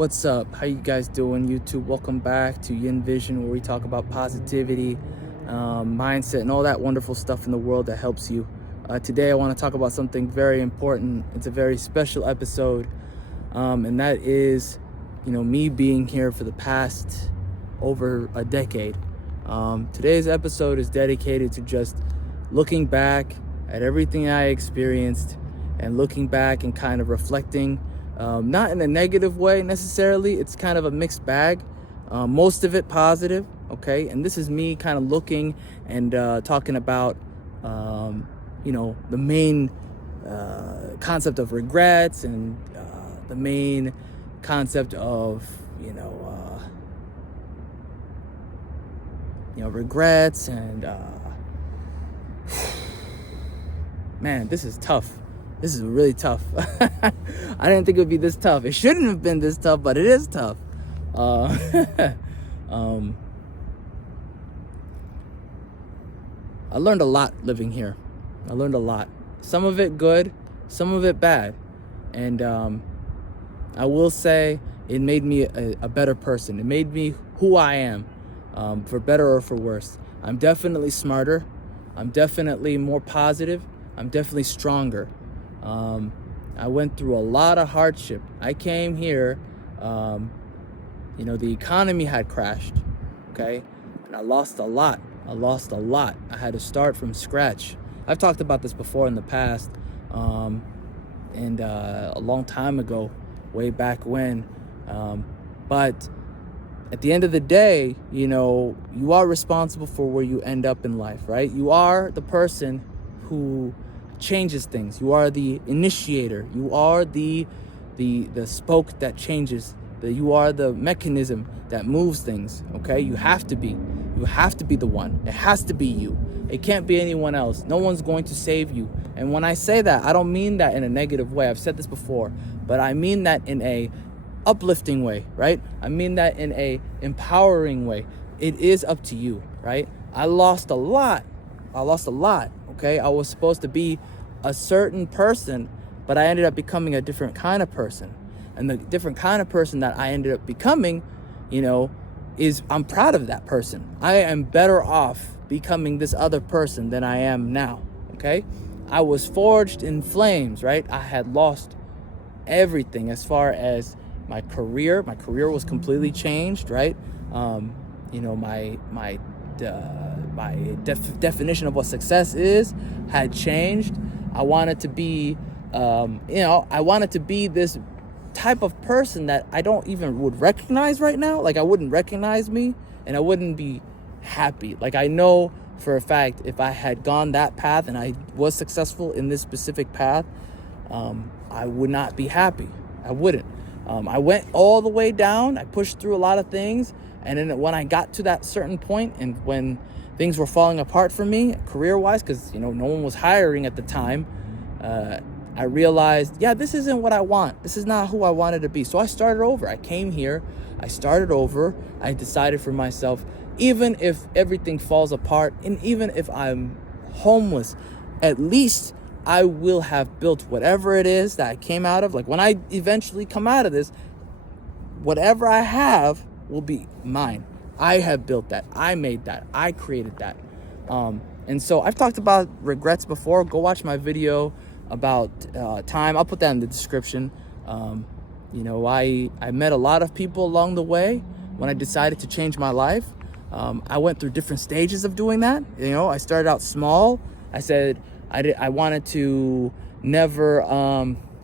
What's up? How you guys doing, YouTube? Welcome back to Yin Vision, where we talk about positivity, mindset, and all that wonderful stuff in the world that helps you. Today, I want to talk about something very important. It's a very special episode, and that is, me being here for the past over a decade. Today's episode is dedicated to just looking back at everything I experienced and looking back and kind of reflecting. Not in a negative way necessarily. It's kind of a mixed bag. Most of it positive, okay? And this is me kind of looking and talking about, the main concept of regrets and the main concept of, regrets and, man, this is tough. This is really tough. I didn't think it would be this tough. It shouldn't have been this tough, but it is tough. I learned a lot living here. I learned a lot. Some of it good, some of it bad. And I will say it made me a better person. It made me who I am, for better or for worse. I'm definitely smarter. I'm definitely more positive. I'm definitely stronger. I went through a lot of hardship. I came here, the economy had crashed, okay? And I lost a lot. I had to start from scratch. I've talked about this before in the past, and a long time ago, way back when. But at the end of the day, you are responsible for where you end up in life, right? You are the person who changes things. You are the initiator. You are the spoke that changes. You are the mechanism that moves things. Okay, you have to be the one. It has to be you. It can't be anyone else. No one's going to save you. And when I say that, I don't mean that in a negative way. I've said this before, but I mean that in a uplifting way, right? I mean that in a empowering way. It is up to you, right? I lost a lot. Okay, I was supposed to be a certain person, but I ended up becoming a different kind of person. And the different kind of person that I ended up becoming, is I'm proud of that person. I am better off becoming this other person than I am now, okay? I was forged in flames, right? I had lost everything as far as my career. My career was completely changed, right? My definition of what success is had changed. I wanted to be, this type of person that I don't even would recognize right now. Like, I wouldn't recognize me and I wouldn't be happy. Like, I know for a fact if I had gone that path and I was successful in this specific path, I would not be happy. I wouldn't. I went all the way down. I pushed through a lot of things. And then when I got to that certain point and when things were falling apart for me career-wise, because, no one was hiring at the time, I realized, this isn't what I want. This is not who I wanted to be. So I started over. I came here. I started over. I decided for myself, even if everything falls apart and even if I'm homeless, at least I will have built whatever it is that I came out of. Like, when I eventually come out of this, whatever I have will be mine. I have built that. I made that. I created that. And so I've talked about regrets before. Go watch my video about time. I'll put that in the description. I met a lot of people along the way when I decided to change my life. I went through different stages of doing that. I started out small. I said I wanted to never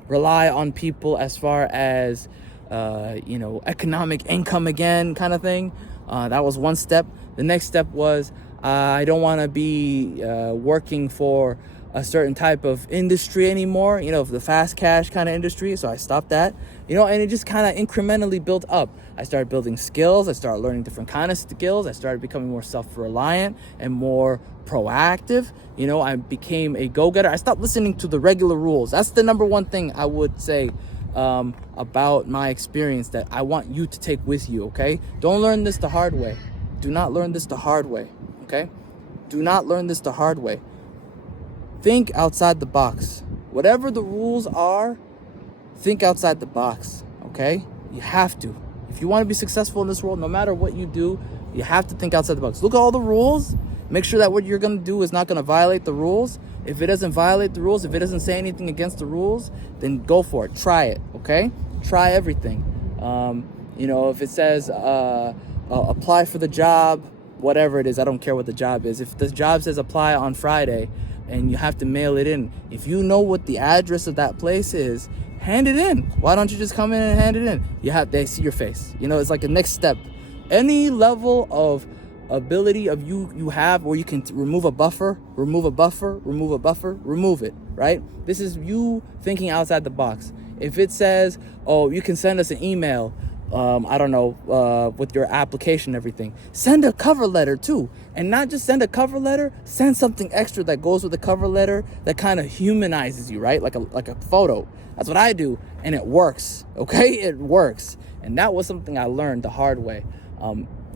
rely on people as far as economic income again, kind of thing. That was one step. The next step was I don't want to be working for a certain type of industry anymore, the fast cash kind of industry. So I stopped that, and it just kind of incrementally built up. I started building skills. I started learning different kind of skills. I started becoming more self-reliant and more proactive. I became a go-getter. I stopped listening to the regular rules. That's the number one thing I would say about my experience that I want you to take with you, okay? Don't learn this the hard way. Do not learn this the hard way, okay? Do not learn this the hard way. Think outside the box. Whatever the rules are, think outside the box, okay? You have to. If you want to be successful in this world, no matter what you do, you have to think outside the box. Look at all the rules. Make sure that what you're going to do is not going to violate the rules. If it doesn't violate the rules, if it doesn't say anything against the rules, then go for it. Try it, okay? Try everything. If it says apply for the job, whatever it is, I don't care what the job is. If the job says apply on Friday and you have to mail it in, if you know what the address of that place is, hand it in. Why don't you just come in and hand it in? They see your face. It's like a next step. Any level of ability of you have where you can remove a buffer, remove it, right? This is you thinking outside the box. If it says, oh, you can send us an email, with your application and everything, send a cover letter too. And not just send a cover letter, send something extra that goes with the cover letter that kind of humanizes you, right? Like a photo. That's what I do, and it works, okay? It works. And that was something I learned the hard way.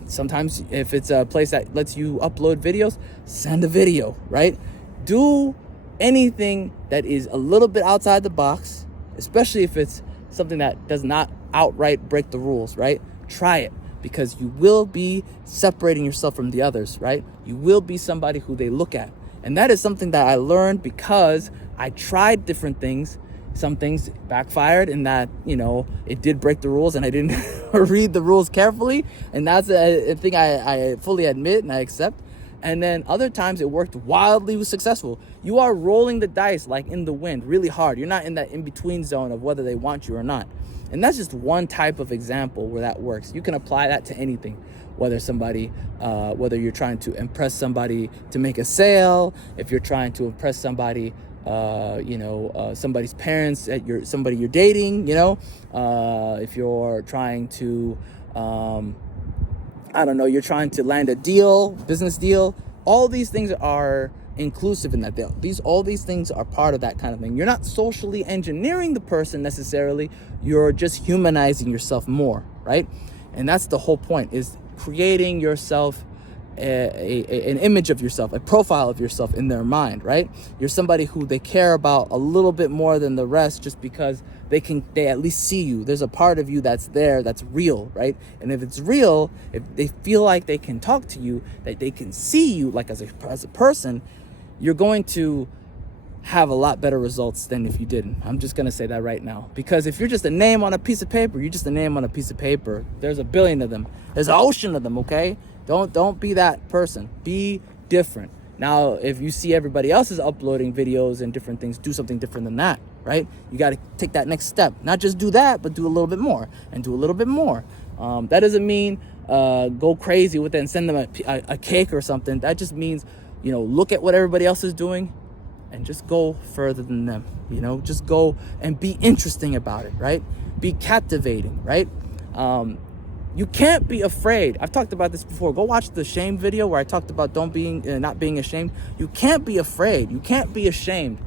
Sometimes if it's a place that lets you upload videos, send a video, right? Do anything that is a little bit outside the box, especially if it's something that does not outright break the rules, right? Try it, because you will be separating yourself from the others, right? You will be somebody who they look at. And that is something that I learned because I tried different things. Some things backfired in that, it did break the rules and I didn't read the rules carefully. And that's a thing I fully admit and I accept. And then other times it worked wildly successful. You are rolling the dice like in the wind really hard. You're not in that in-between zone of whether they want you or not. And that's just one type of example where that works. You can apply that to anything, whether you're trying to impress somebody to make a sale, if you're trying to impress somebody, somebody's parents somebody you're dating, if you're trying to, you're trying to land a business deal. All these things are inclusive in that. All these things are part of that kind of thing. You're not socially engineering the person necessarily. You're just humanizing yourself more, right? And that's the whole point, is creating yourself an image of yourself, a profile of yourself in their mind, right? You're somebody who they care about a little bit more than the rest, just because they at least see you. There's a part of you that's there, that's real, right? And if it's real, if they feel like they can talk to you, that they can see you like as a person, you're going to have a lot better results than if you didn't. I'm just going to say that right now. Because if you're just a name on a piece of paper, you're just a name on a piece of paper. There's a billion of them. There's an ocean of them, okay? Don't be that person. Be different. Now, if you see everybody else is uploading videos and different things, do something different than that, right? You got to take that next step. Not just do that, but do a little bit more and do a little bit more. That doesn't mean go crazy with it and send them a cake or something. That just means, look at what everybody else is doing and just go further than them. Just go and be interesting about it, right? Be captivating, right? You can't be afraid. I've talked about this before. Go watch the shame video where I talked about not being ashamed. You can't be afraid. You can't be ashamed.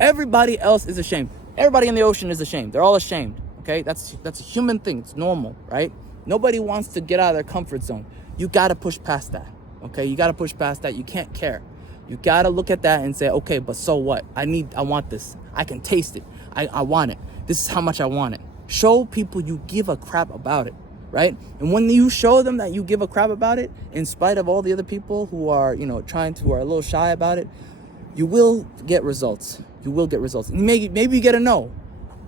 Everybody else is ashamed. Everybody in the ocean is ashamed. They're all ashamed. Okay, that's a human thing. It's normal, right? Nobody wants to get out of their comfort zone. You got to push past that. Okay, you got to push past that. You can't care. You got to look at that and say, okay, but so what? I want this. I can taste it. I want it. This is how much I want it. Show people you give a crap about it. Right? And when you show them that you give a crap about it, in spite of all the other people who are, who are a little shy about it, you will get results. You will get results. And maybe you get a no.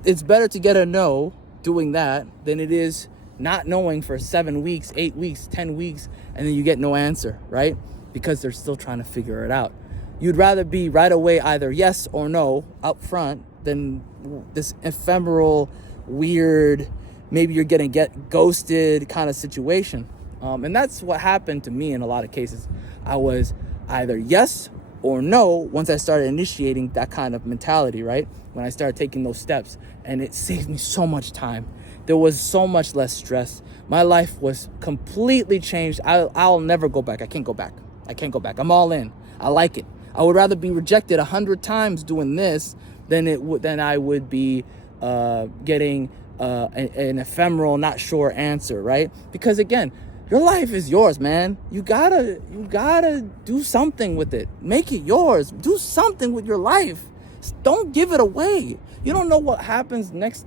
It's better to get a no doing that than it is not knowing for 7 weeks, 8 weeks, 10 weeks, and then you get no answer, right? Because they're still trying to figure it out. You'd rather be right away either yes or no up front than this ephemeral, weird, maybe you're gonna get ghosted kind of situation. And that's what happened to me in a lot of cases. I was either yes or no once I started initiating that kind of mentality, right? When I started taking those steps, and it saved me so much time. There was so much less stress. My life was completely changed. I'll never go back. I can't go back. I'm all in. I like it. I would rather be rejected 100 times doing this than I would be getting an ephemeral, not sure answer, right? Because again, your life is yours, man. You gotta do something with it. Make it yours. Do something with your life. Don't give it away. You don't know what happens next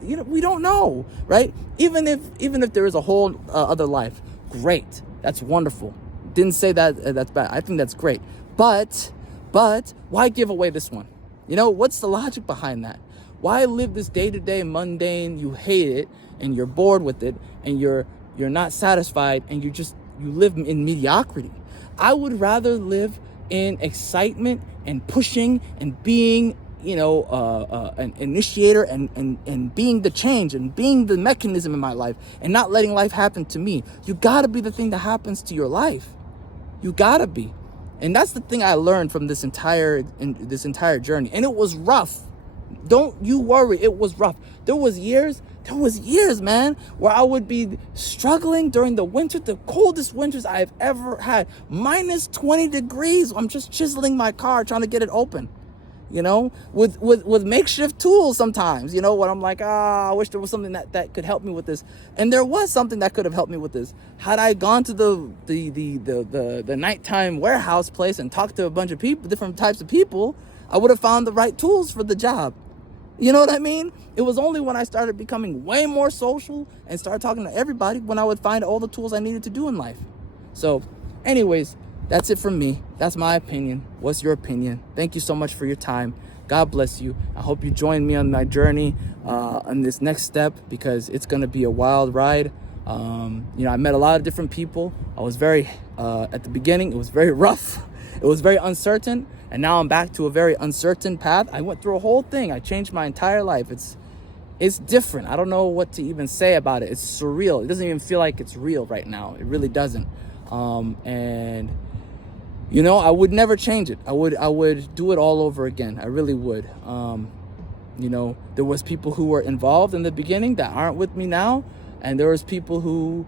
We don't know, right? Even if there is a whole other life, great. That's wonderful. Didn't say that that's bad. I think that's great. But why give away this one? What's the logic behind that? Why live this day-to-day mundane, you hate it and you're bored with it and you're not satisfied and you live in mediocrity? I would rather live in excitement and pushing and being, an initiator and being the change and being the mechanism in my life and not letting life happen to me. You gotta be the thing that happens to your life. You gotta be. And that's the thing I learned from this entire journey. And it was rough. Don't you worry, it was rough. There was years, man, where I would be struggling during the winter, the coldest winters I've ever had. Minus 20 degrees. I'm just chiseling my car, trying to get it open. With makeshift tools sometimes, when I'm like, I wish there was something that could help me with this. And there was something that could have helped me with this. Had I gone to the nighttime warehouse place and talked to a bunch of people, different types of people, I would have found the right tools for the job. You know what I mean? It was only when I started becoming way more social and started talking to everybody when I would find all the tools I needed to do in life. So anyways, that's it from me. That's my opinion. What's your opinion? Thank you so much for your time. God bless you. I hope you join me on my journey on this next step, because it's going to be a wild ride. I met a lot of different people. I was at the beginning, it was very rough. It was very uncertain. And now I'm back to a very uncertain path. I went through a whole thing. I changed my entire life. It's different. I don't know what to even say about it. It's surreal. It doesn't even feel like it's real right now. It really doesn't. And I would never change it. I would do it all over again. I really would. There was people who were involved in the beginning that aren't with me now. And there was people who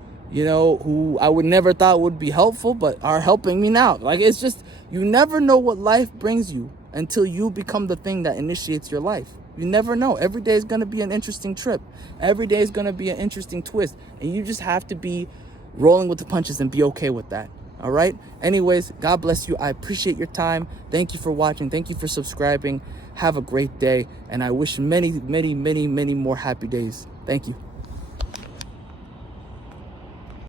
I would never thought would be helpful, but are helping me now. Like, it's just, you never know what life brings you until you become the thing that initiates your life. You never know. Every day is going to be an interesting trip. Every day is going to be an interesting twist. And you just have to be rolling with the punches and be okay with that. All right? Anyways, God bless you. I appreciate your time. Thank you for watching. Thank you for subscribing. Have a great day. And I wish many, many, many, many more happy days. Thank you.